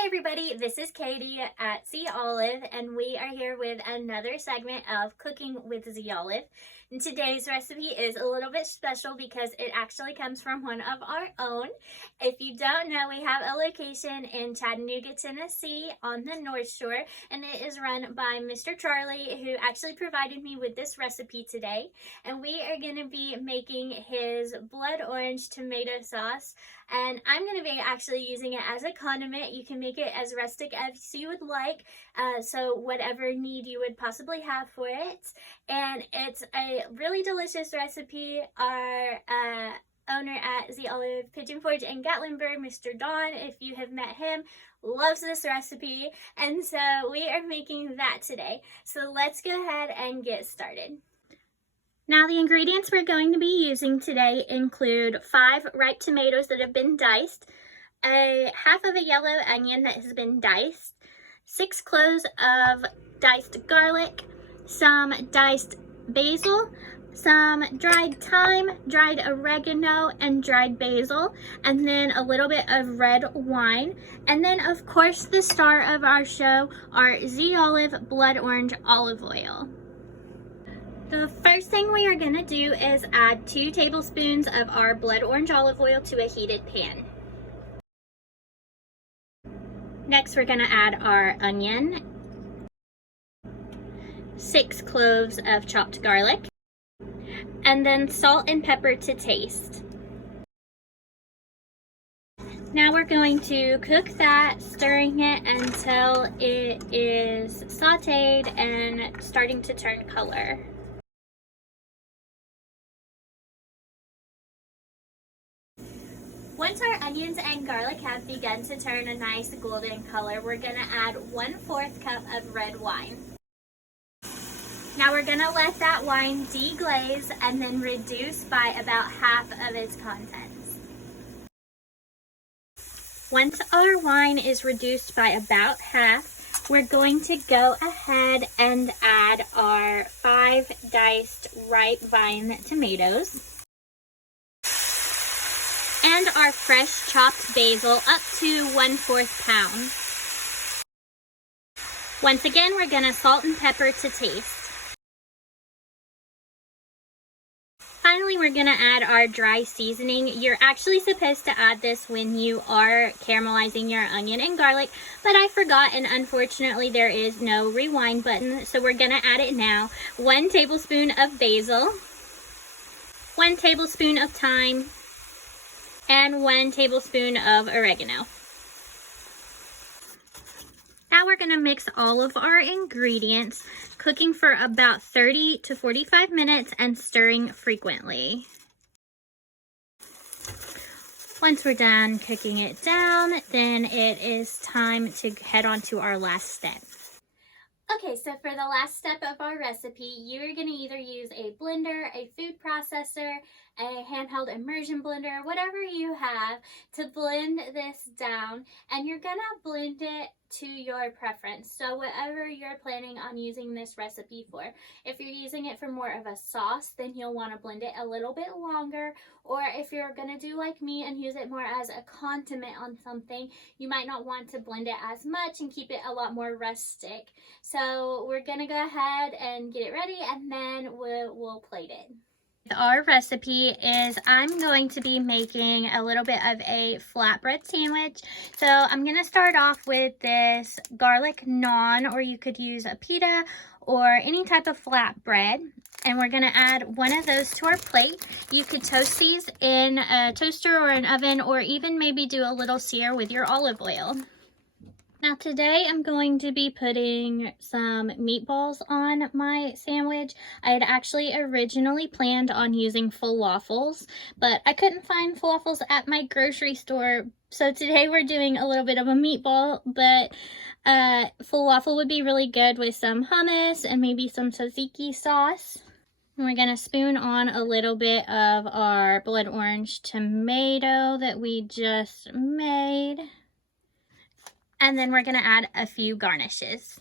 Hi everybody, this is Katie at Z Olive, and we are here with another segment of Cooking with Z Olive. And today's recipe is a little bit special because it actually comes from one of our own. If you don't know, we have a location in Chattanooga, Tennessee on the North Shore, and it is run by Mr. Charlie, who actually provided me with this recipe today. And we are going to be making his blood orange tomato sauce. And I'm going to be actually using it as a condiment. You can make it as rustic as you would like, so whatever need you would possibly have for it. And it's a really delicious recipe. Our owner at Z Olive Pigeon Forge in Gatlinburg, Mr. Don, if you have met him, loves this recipe. And so we are making that today. So let's go ahead and get started. Now the ingredients we're going to be using today include 5 ripe tomatoes that have been diced, a half of a yellow onion that has been diced, 6 cloves of diced garlic, some diced basil, some dried thyme, dried oregano, and dried basil, and then a little bit of red wine. And then of course the star of our show, our Z Olive blood orange olive oil. The first thing we are going to do is add 2 tablespoons of our blood orange olive oil to a heated pan. Next, we're going to add our onion, 6 cloves of chopped garlic, and then salt and pepper to taste. Now we're going to cook that, stirring it until it is sauteed and starting to turn color. Once our onions and garlic have begun to turn a nice golden color, we're going to add 1/4 cup of red wine. Now we're going to let that wine deglaze and then reduce by about half of its contents. Once our wine is reduced by about half, we're going to go ahead and add our 5 diced ripe vine tomatoes and our fresh chopped basil up to 1/4 pound. Once again, we're going to salt and pepper to taste. Finally, we're going to add our dry seasoning. You're actually supposed to add this when you are caramelizing your onion and garlic, but I forgot, and unfortunately there is no rewind button, so we're going to add it now. 1 tablespoon of basil, 1 tablespoon of thyme, and 1 tablespoon of oregano. Now we're going to mix all of our ingredients, cooking for about 30 to 45 minutes and stirring frequently. Once we're done cooking it down, then it is time to head on to our last step. Okay, so for the last step of our recipe, you're going to either use a blender, a food processor, a handheld immersion blender, whatever you have to blend this down, and you're going to blend it to your preference. So whatever you're planning on using this recipe for. If you're using it for more of a sauce, then you'll want to blend it a little bit longer, or if you're going to do like me and use it more as a condiment on something, you might not want to blend it as much and keep it a lot more rustic. So we're going to go ahead and get it ready, and then we'll plate it. Our recipe is I'm going to be making a little bit of a flatbread sandwich. So I'm going to start off with this garlic naan, or you could use a pita or any type of flatbread. And we're going to add 1 of those to our plate. You could toast these in a toaster or an oven, or even maybe do a little sear with your olive oil. Now today I'm going to be putting some meatballs on my sandwich. I had actually originally planned on using falafels, but I couldn't find falafels at my grocery store. So today we're doing a little bit of a meatball, but falafel would be really good with some hummus and maybe some tzatziki sauce. And we're going to spoon on a little bit of our blood orange tomato that we just made. And then we're going to add a few garnishes.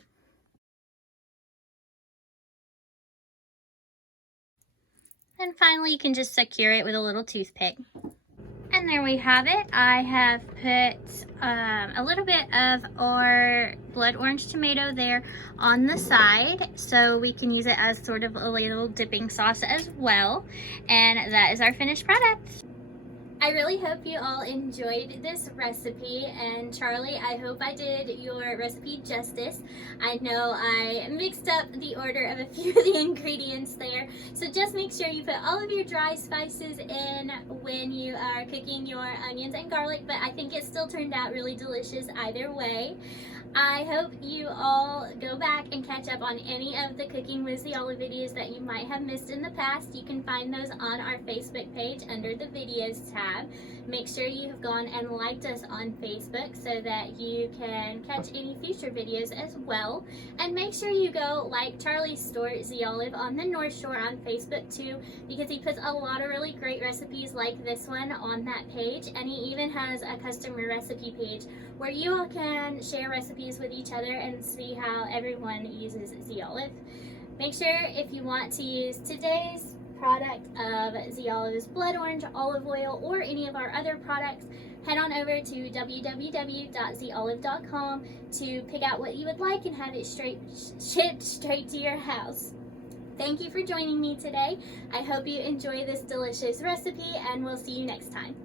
And finally, you can just secure it with a little toothpick. And and there we have it. I have put a little bit of our blood orange tomato there on the side so we can use it as sort of a little dipping sauce as well. And that is our finished product. I really hope you all enjoyed this recipe, and Charlie, I hope I did your recipe justice. I know I mixed up the order of a few of the ingredients there, so just make sure you put all of your dry spices in when you are cooking your onions and garlic, but I think it still turned out really delicious either way. I hope you all go back and catch up on any of the Cooking with the Olive videos that you might have missed in the past. You can find those on our Facebook page under the videos tab. Make sure you have gone and liked us on Facebook so that you can catch any future videos as well. And make sure you go like Charlie's store, The Olive on the North Shore, on Facebook too, because he puts a lot of really great recipes like this one on that page. And he even has a customer recipe page where you all can share recipes with each other and see how everyone uses The Olive. Make sure if you want to use today's product of The Olive's blood orange olive oil or any of our other products, head on over to www.theolive.com to pick out what you would like and have it shipped straight to your house. Thank you for joining me today. I hope you enjoy this delicious recipe, and we'll see you next time.